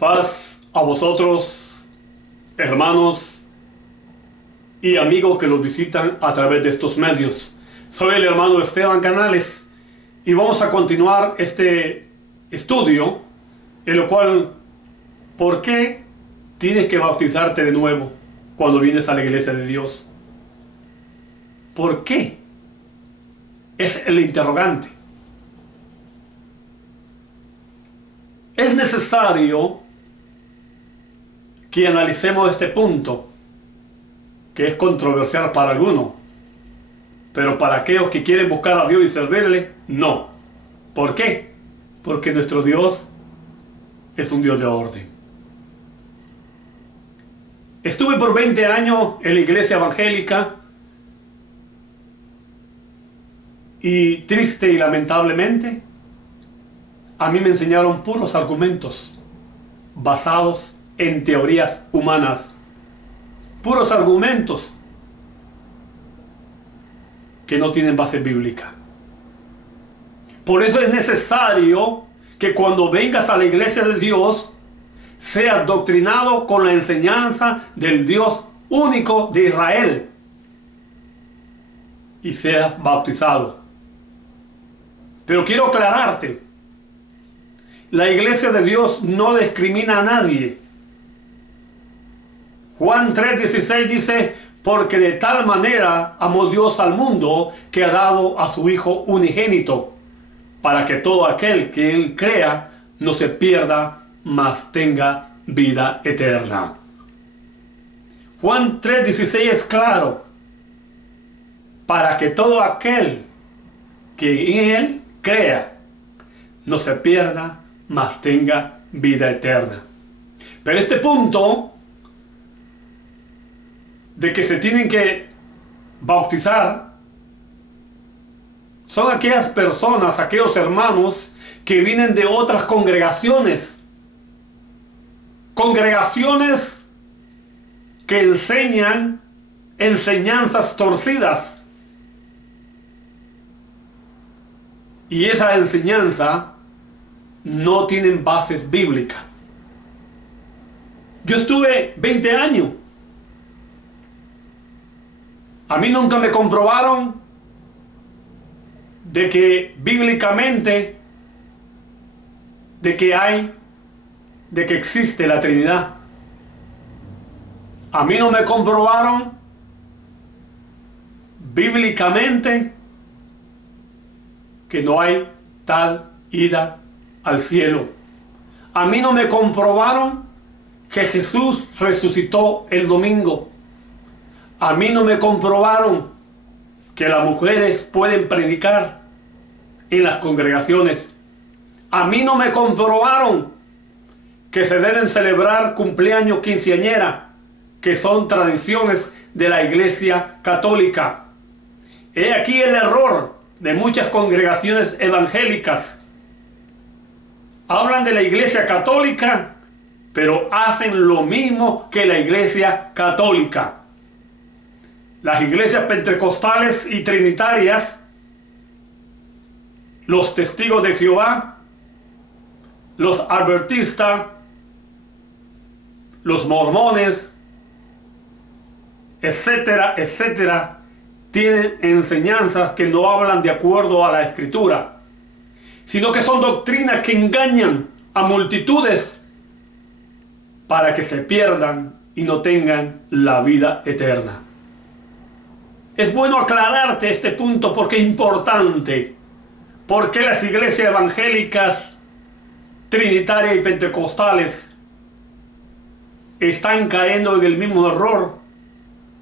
Paz a vosotros, hermanos y amigos que los visitan a través de estos medios. Soy el hermano Esteban Canales y vamos a continuar este estudio en lo cual, ¿por qué tienes que bautizarte de nuevo cuando vienes a la iglesia de Dios? ¿Por qué? Es el interrogante. Es necesario que analicemos este punto, que es controversial para algunos, pero para aquellos que quieren buscar a Dios y servirle, no. ¿Por qué? Porque nuestro Dios es un Dios de orden. Estuve por 20 años en la iglesia evangélica y triste y lamentablemente a mí me enseñaron puros argumentos basados en teorías humanas, puros argumentos que no tienen base bíblica. Por eso es necesario que cuando vengas a la iglesia de Dios seas doctrinado con la enseñanza del Dios único de Israel y seas bautizado. Pero quiero aclararte, la iglesia de Dios no discrimina a nadie. Juan 3:16 dice: porque de tal manera amó Dios al mundo que ha dado a su Hijo unigénito, para que todo aquel que Él crea no se pierda, mas tenga vida eterna. Juan 3:16 es claro: para que todo aquel que en Él crea no se pierda, mas tenga vida eterna. Pero este punto de que se tienen que bautizar son aquellas personas, aquellos hermanos que vienen de otras congregaciones que enseñan enseñanzas torcidas, y esa enseñanza no tienen bases bíblicas. Yo estuve 20 años. A mí nunca me comprobaron de que bíblicamente de que existe la Trinidad. A mí no me comprobaron bíblicamente que no hay tal ida al cielo. A mí no me comprobaron que Jesús resucitó el domingo. A mí no me comprobaron que las mujeres pueden predicar en las congregaciones. A mí no me comprobaron que se deben celebrar cumpleaños, quinceañera, que son tradiciones de la Iglesia Católica. He aquí el error de muchas congregaciones evangélicas. Hablan de la Iglesia Católica, pero hacen lo mismo que la Iglesia Católica. Las iglesias pentecostales y trinitarias, los testigos de Jehová, los adventistas, los mormones, etcétera, etcétera, tienen enseñanzas que no hablan de acuerdo a la Escritura, sino que son doctrinas que engañan a multitudes para que se pierdan y no tengan la vida eterna. Es bueno aclararte este punto porque es importante. Porque las iglesias evangélicas, trinitarias y pentecostales están cayendo en el mismo error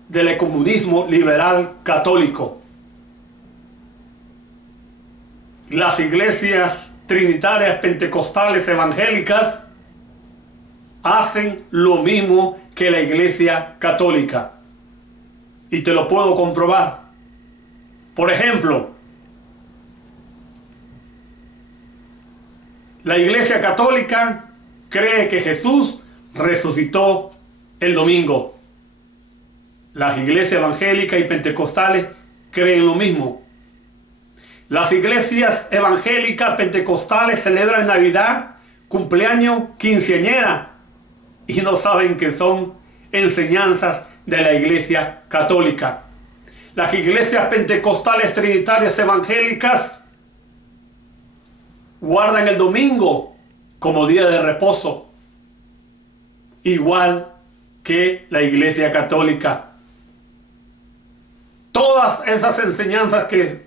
del ecumenismo liberal católico. Las iglesias trinitarias, pentecostales, evangélicas hacen lo mismo que la iglesia católica. Y te lo puedo comprobar. Por ejemplo, la Iglesia Católica cree que Jesús resucitó el domingo. Las iglesias evangélicas y pentecostales creen lo mismo. Las iglesias evangélicas pentecostales celebran Navidad cumpleaños, quinceañera, y no saben que son enseñanzas de la Iglesia Católica. Las iglesias pentecostales, trinitarias, evangélicas guardan el domingo como día de reposo, igual que la Iglesia Católica. Todas esas enseñanzas que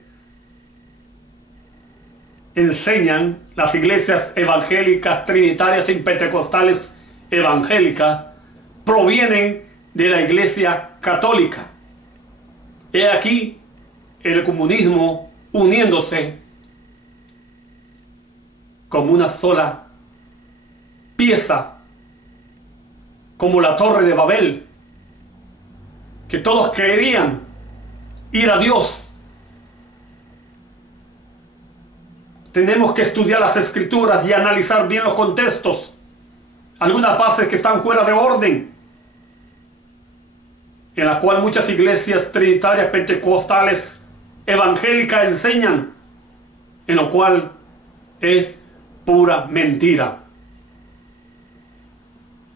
enseñan las iglesias evangélicas, trinitarias y pentecostales evangélicas provienen de la Iglesia Católica. He aquí el comunismo uniéndose como una sola pieza, como la Torre de Babel, que todos querían ir a Dios. Tenemos que estudiar las Escrituras y analizar bien los contextos. Algunas bases que están fuera de orden, en la cual muchas iglesias trinitarias, pentecostales, evangélicas enseñan, en lo cual es pura mentira.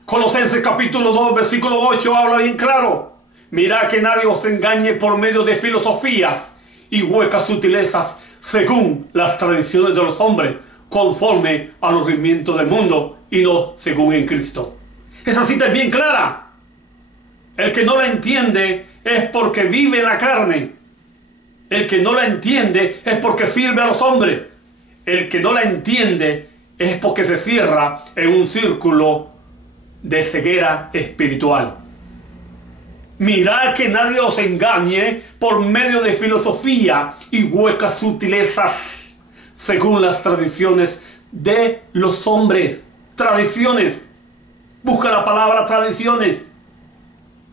Colosenses capítulo 2, versículo 8 habla bien claro: mirad que nadie os engañe por medio de filosofías y huecas sutilezas, según las tradiciones de los hombres, conforme a los rudimentos del mundo, y no según en Cristo. Esa cita es bien clara. El que no la entiende es porque vive en la carne. El que no la entiende es porque sirve a los hombres. El que no la entiende es porque se cierra en un círculo de ceguera espiritual. Mirad que nadie os engañe por medio de filosofía y huecas sutilezas, según las tradiciones de los hombres. Tradiciones. Busca la palabra tradiciones.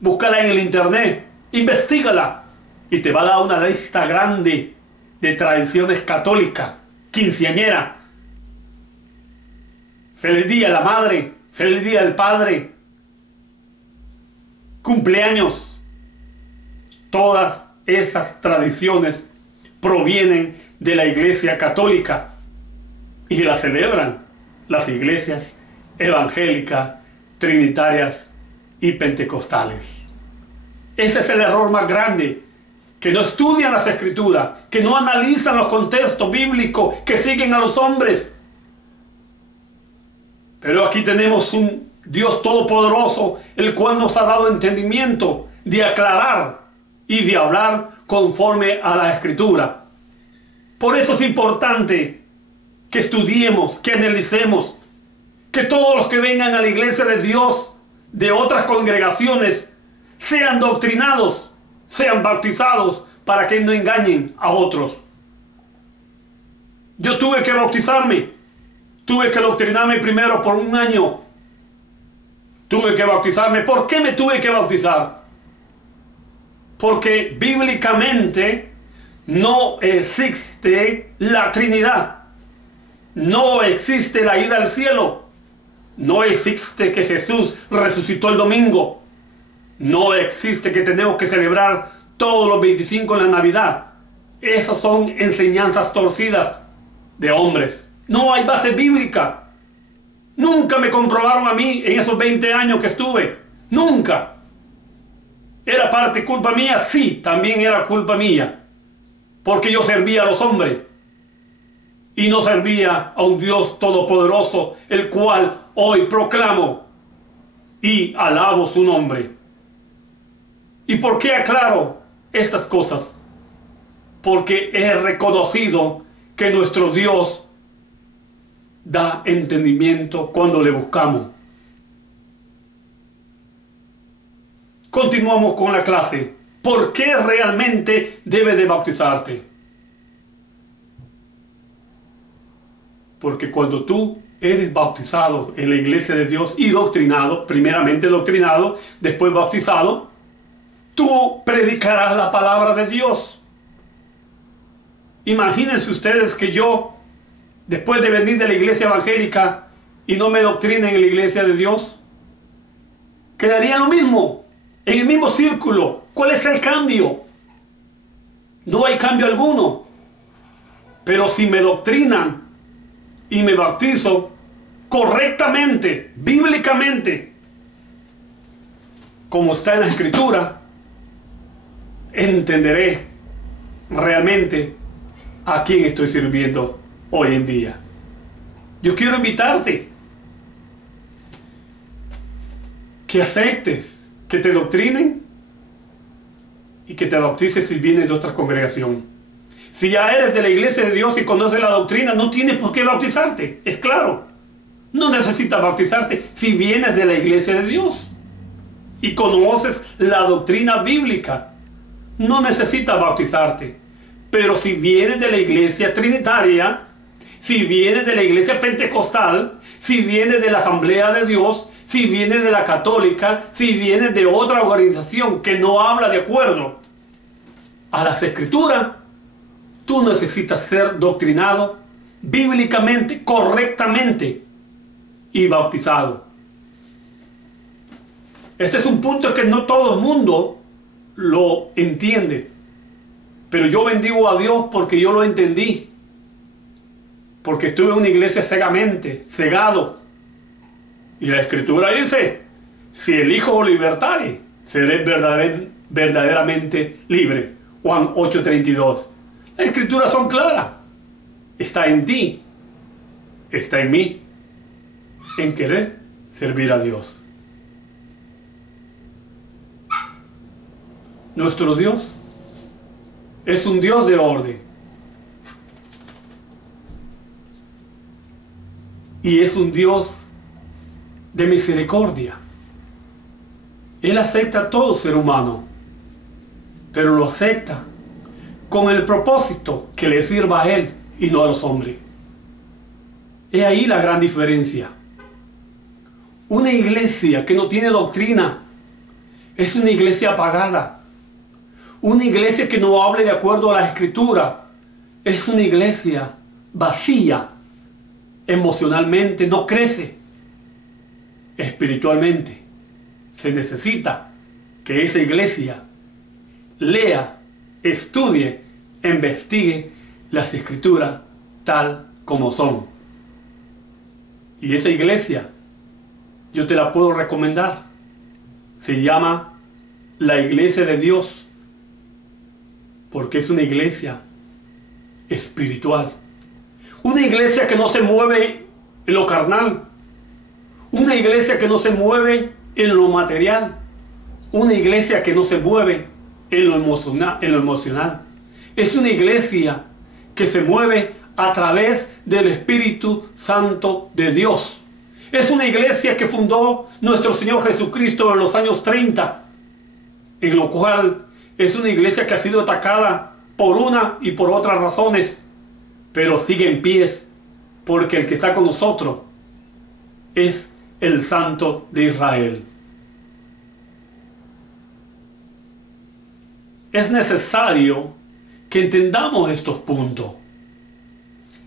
Búscala en el internet. Investígala. Y te va a dar una lista grande de tradiciones católicas. Quinceañera. Feliz día de la madre. Feliz día del padre. Cumpleaños. Todas esas tradiciones provienen de la Iglesia Católica y las celebran las iglesias evangélicas, trinitarias y pentecostales. Ese es el error más grande, que no estudian las Escrituras, que no analizan los contextos bíblicos, que siguen a los hombres. Pero aquí tenemos un Dios todopoderoso, el cual nos ha dado entendimiento de aclarar y de hablar conforme a la Escritura. Por eso es importante que estudiemos, que analicemos, que todos los que vengan a la iglesia de Dios de otras congregaciones sean doctrinados, sean bautizados, para que no engañen a otros. Yo tuve que bautizarme, tuve que doctrinarme primero por un año, tuve que bautizarme. ¿Por qué me tuve que bautizar? Porque bíblicamente no existe la Trinidad, no existe la ida al cielo, no existe que Jesús resucitó el domingo, no existe que tenemos que celebrar todos los 25 en la Navidad. Esas son enseñanzas torcidas de hombres. No hay base bíblica. Nunca me comprobaron a mí en esos 20 años que estuve. Nunca. ¿Era parte culpa mía? Sí, también era culpa mía. Porque yo servía a los hombres y no servía a un Dios todopoderoso, el cual hoy proclamo y alabo su nombre. ¿Y por qué aclaro estas cosas? Porque he reconocido que nuestro Dios da entendimiento cuando le buscamos. Continuamos con la clase. ¿Por qué realmente debes de bautizarte? Porque cuando tú eres bautizado en la iglesia de Dios y doctrinado, primeramente doctrinado, después bautizado, tú predicarás la palabra de Dios. Imagínense ustedes que yo, después de venir de la iglesia evangélica y no me doctrinen en la iglesia de Dios, quedaría lo mismo, en el mismo círculo. ¿Cuál es el cambio? No hay cambio alguno. Pero si me doctrinan y me bautizo, correctamente, bíblicamente, como está en la Escritura, entenderé realmente a quién estoy sirviendo hoy en día. Yo quiero invitarte que aceptes que te doctrinen y que te bautices si vienes de otra congregación. Si ya eres de la iglesia de Dios y conoces la doctrina, no tienes por qué bautizarte, es claro. No necesitas bautizarte si vienes de la iglesia de Dios y conoces la doctrina bíblica. No necesitas bautizarte. Pero si vienes de la iglesia trinitaria, si vienes de la iglesia pentecostal, si vienes de la Asamblea de Dios, si vienes de la católica, si vienes de otra organización que no habla de acuerdo a las Escrituras, tú necesitas ser doctrinado bíblicamente, correctamente y bautizado. Este es un punto que no todo el mundo lo entiende. Pero yo bendigo a Dios porque yo lo entendí. Porque estuve en una iglesia cegado. Y la Escritura dice, si el Hijo os libertare, seré verdaderamente libre. Juan 8:32. Las Escrituras son claras. Está en ti. Está en mí. En querer servir a Dios. Nuestro Dios es un Dios de orden. Y es un Dios de misericordia. Él acepta a todo ser humano, pero lo acepta con el propósito que le sirva a Él y no a los hombres. Es ahí la gran diferencia. Una iglesia que no tiene doctrina es una iglesia apagada. Una iglesia que no hable de acuerdo a la Escritura es una iglesia vacía. Emocionalmente no crece. Espiritualmente se necesita que esa iglesia lea, estudie, investigue las Escrituras tal como son. Y esa iglesia yo te la puedo recomendar. Se llama la Iglesia de Dios, porque es una iglesia espiritual. Una iglesia que no se mueve en lo carnal. Una iglesia que no se mueve en lo material. Una iglesia que no se mueve en lo emocional. Es una iglesia que se mueve a través del Espíritu Santo de Dios. Es una iglesia que fundó nuestro Señor Jesucristo en los años 30, en lo cual es una iglesia que ha sido atacada por una y por otras razones, pero sigue en pies, porque el que está con nosotros es el Santo de Israel. Es necesario que entendamos estos puntos.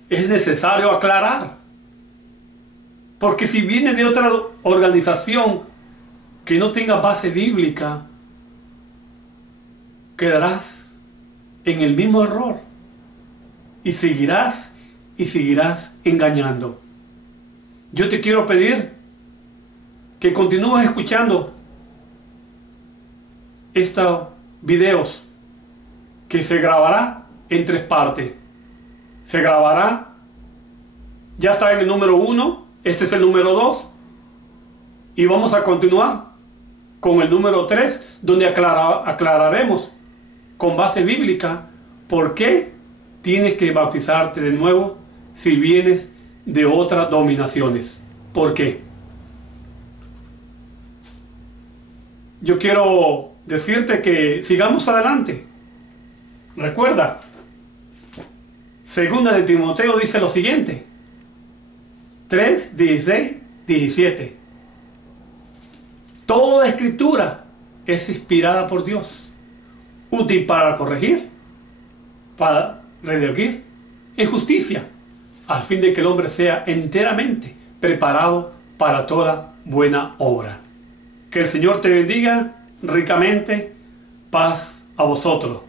Es necesario aclarar. Porque si vienes de otra organización que no tenga base bíblica, quedarás en el mismo error. Y seguirás engañando. Yo te quiero pedir que continúes escuchando estos videos que se grabará en 3 partes. Se grabará, ya está en el número 1, este es el número 2, y vamos a continuar con el número 3, donde aclararemos con base bíblica por qué tienes que bautizarte de nuevo si vienes de otras dominaciones. ¿Por qué? Yo quiero decirte que sigamos adelante. Recuerda, segunda de Timoteo dice lo siguiente, 3, 16, 17. Toda escritura es inspirada por Dios, útil para corregir, para redarguir en justicia, al fin de que el hombre sea enteramente preparado para toda buena obra. Que el Señor te bendiga ricamente. Paz a vosotros.